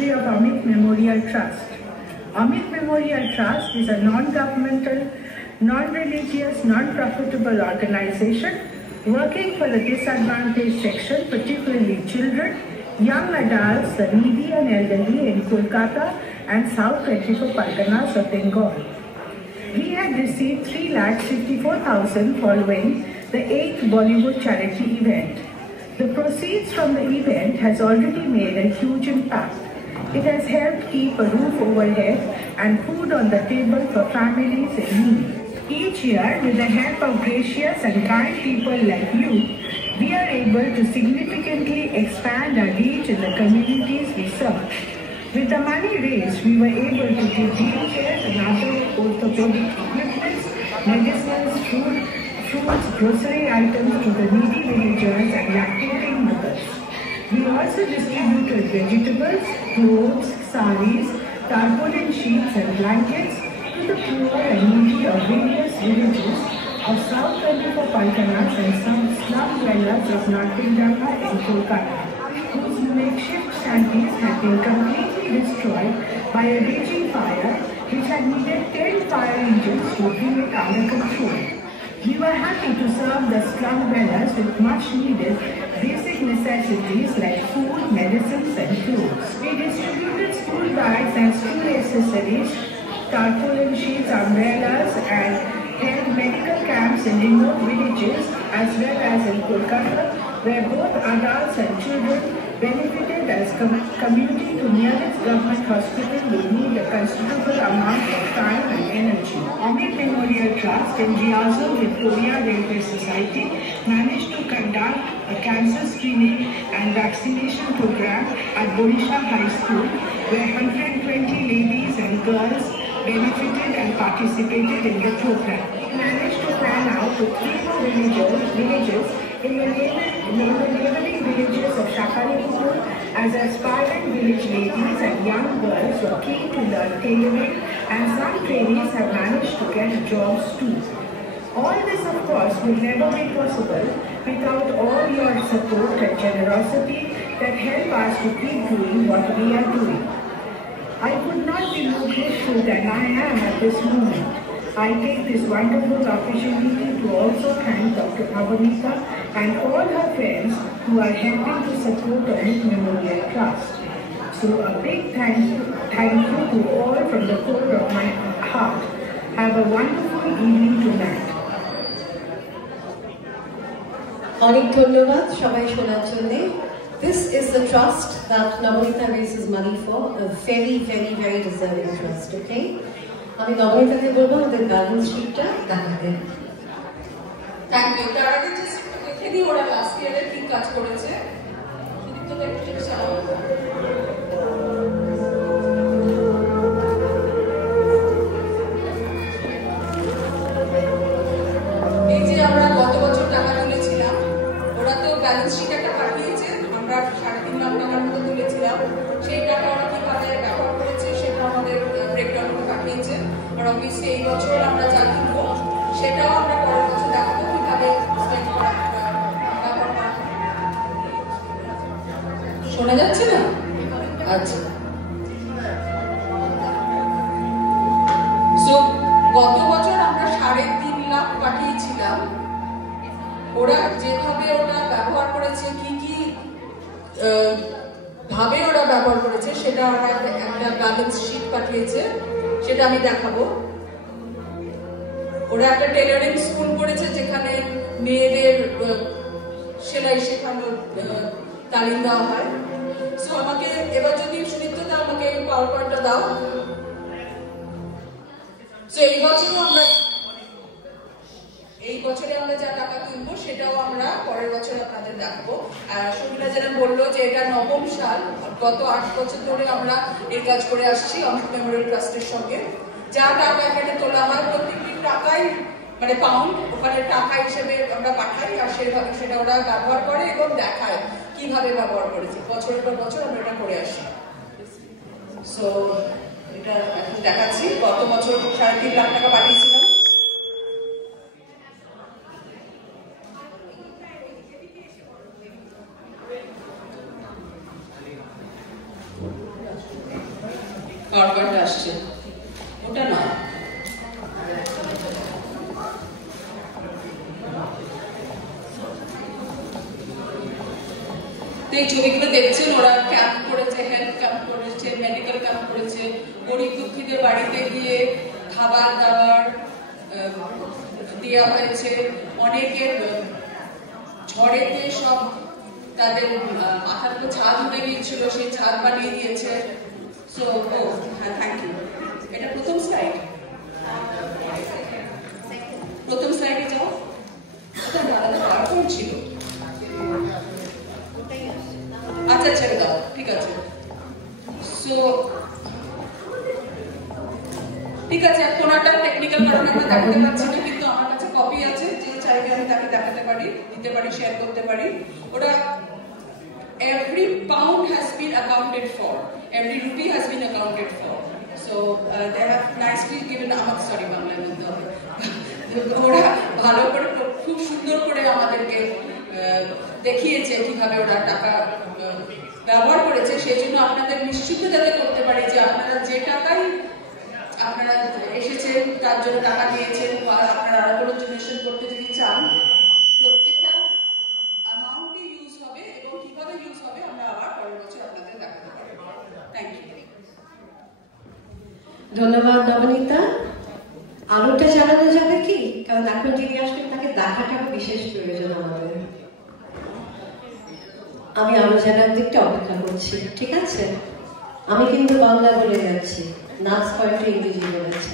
Secretary of Amit Memorial Trust. Amit Memorial Trust is a non-governmental, non-religious, non-profitable organization working for the disadvantaged section, particularly children, young adults, the needy and elderly in Kolkata and South 24 Parganas of Bengal. We had received 3,54,000 following the 8th Bollywood charity event. The proceeds from the event has already made a huge impact. It has helped keep a roof overhead and food on the table for families in need. Each year, with the help of gracious and kind people like you, we are able to significantly expand our reach in the communities we serve. With the money raised, we were able to give wheelchairs and other orthopedic equipment, medicines, fruits, grocery items to the needy villagers and lactating mothers. We also distributed vegetables, clothes, saris, tarpaulin sheets and blankets to the poor and needy of various villages of South 24 Parganas and some slum dwellers of Narpinjanga in Kolkata, whose makeshift shanties had been completely destroyed by a raging fire which had needed 10 fire engines to bring it under control. We were happy to serve the slum dwellers with much needed basic necessities like food, medicines and clothes. We distributed school bags and school accessories, tarpaulin sheets, umbrellas and held medical camps in remote villages as well as in Kolkata, where both adults and children benefited as commuting to nearest government hospital would need a considerable amount of time and energy. Amit Memorial Trust in Riazur Victoria Railway Society managed to conduct a cancer screening and vaccination program at Borisha High School, where 120 ladies and girls benefited and participated in the program. We managed to plan out to 3 more villages in the neighboring villages of Shakaripur as aspiring village ladies and young girls were keen to learn tailoring, and some trainees have managed to get jobs too. All this, of course, would never be possible without all your support and generosity that help us to keep doing what we are doing. I could not be more grateful than I am at this moment. I take this wonderful opportunity to also thank Dr. Navanitha and all her friends who are helping to support Amit Memorial Trust. So a big thank you to all from the core of my heart. Have a wonderful evening tonight. অনেক ধন্যবাদ সবাই শোনার জন্য। This is the trust that Navanitha raises money for, a very, very, very deserving trust, okay? আমি নবনীতাকে বলবো আমাদের balance শিটটা দেখাতে। Thank you. তার আগে জাস্ট দেখে দিই ওরা লাস্ট ইয়ারে কি কাজ করেছে। সুদীপ্তকে একটু চালাও। এই যে আমরা গত বছর টাকা তুলেছিলাম, ওরা তো ব্যালেন্স শিট একটা পাঠিয়েছে, আমরা 3.5 লাখ টাকার মতো তুলেছিলাম। সেই টাকা ওরা কিভাবে ব্যবহার করেছে সেটা আমাদের ব্রেকডাউন পাঠিয়েছে। আর অবভিয়াসলি এই বছর আমরা যা কিনবো সেটাও আমরা পরের বছর দেখাবো কিভাবে স্পেন্ড করা ব্যবহার করা। শোনা যাচ্ছে না? আচ্ছা। সো গত বছর আমরা 3.5 লাখ পাঠিয়েছিলাম। ওরা যেভাবে ওটা ব্যবহার করেছে, কি কি ভাবে ওরা ব্যবহার করেছে সেটা ওরা একটা ব্যালেন্স শিট পাঠিয়েছে, সেটা আমি দেখাবো। ওরা একটা টেলারিং স্কুল করেছে যেখানে মেয়েদের সেলাই শেখানোর তালিম দেওয়া হয়। সো আমাকে এবার যদি সুদীপ্তদা আমাকে পাওয়ার পয়েন্টটা দাও। সো এই বছরে আমরা যা টাকা তুলবো সেটাও আমরা পরের বছর আপনাদের দেখাবো। আর শর্মিলা যেটা বললো যে এটা 9ম সাল, গত 8 বছর ধরে আমরা এই কাজ করে আসছি অমিত মেমোরিয়াল ট্রাস্টের সঙ্গে। যা টাকা এখানে তোলা হয় প্রত্যেকটি টাকাই মানে পাউন্ড ওখানে টাকা হিসেবে আমরা পাঠাই, আর সেভাবে সেটা ওরা ব্যবহার করে এবং দেখায় কিভাবে ব্যবহার করেছে। বছরের পর বছর আমরা এটা করে আসি। সো এটা এখন দেখাচ্ছি। গত বছর 3.5 লাখ টাকা পাঠিয়েছিলাম। পাওয়ার পয়েন্ট আসছে, ওটা না। এই ছবিগুলো দেখছেন, ওরা ক্যাম্প করেছে, হেলথ ক্যাম্প করেছে, মেডিকেল ক্যাম্প করেছে, গরিব দুঃখীদের বাড়িতে গিয়ে খাবার দাবার দেওয়া হয়েছে। অনেকের ঝড়েতে সব তাদের মাথার উপর ছাদ উঠে গিয়েছিল, সেই ছাদ বানিয়ে দিয়েছে। সো হ্যাঁ, থ্যাংক ইউ। এটা প্রথম স্লাইড, প্রথম স্লাইডে যাও। ওটা আলাদা পাওয়ারপয়েন্ট ছিল, আচ্ছা ছেড়ে দাও, ঠিক আছে। সো ঠিক আছে, কোনটা টেকনিক্যাল কারণে আমরা দেখাতে পারছি না, কিন্তু আমার কাছে কপি আছে, যে চাইলে আমি তাকে দেখাতে পারি, দিতে পারি, শেয়ার করতে পারি। ওটা every pound has been accounted for, every rupee has been accounted for. So they have nicely given, sorry বাংলায় বলতে হবে, ওরা ভালো করে খুব সুন্দর করে আমাদেরকে দেখিয়েছে কিভাবে ওরা টাকা ব্যবহার করেছে। সেই জন্য আপনাদের নিশ্চিত যাতে করতে পারি যে আপনারা যে টাকাই আপনারা এসেছেন, তার জন্য টাকা দিয়েছেন, বা আপনারা আরো কোনো ডোনেশন করতে যদি চান, প্রত্যেকটা অ্যামাউন্টই ইউজ হবে, এবং কিভাবে ইউজ হবে আমরা আবার পরের বছর আপনাদের দেখাতে পারব। Thank you. ধন্যবাদ নবনীতা। আলোটা চালানো যাবে কি? কারণ এখন যিনি আসবেন তাকে দেখাটা বিশেষ প্রয়োজন আমাদের। আমি আলো জানার দিকটা অপেক্ষা করছি, ঠিক আছে? আমি কিন্তু বাংলা বলে যাচ্ছি, নাচ কয়েকটা ইংরেজি বলেছে।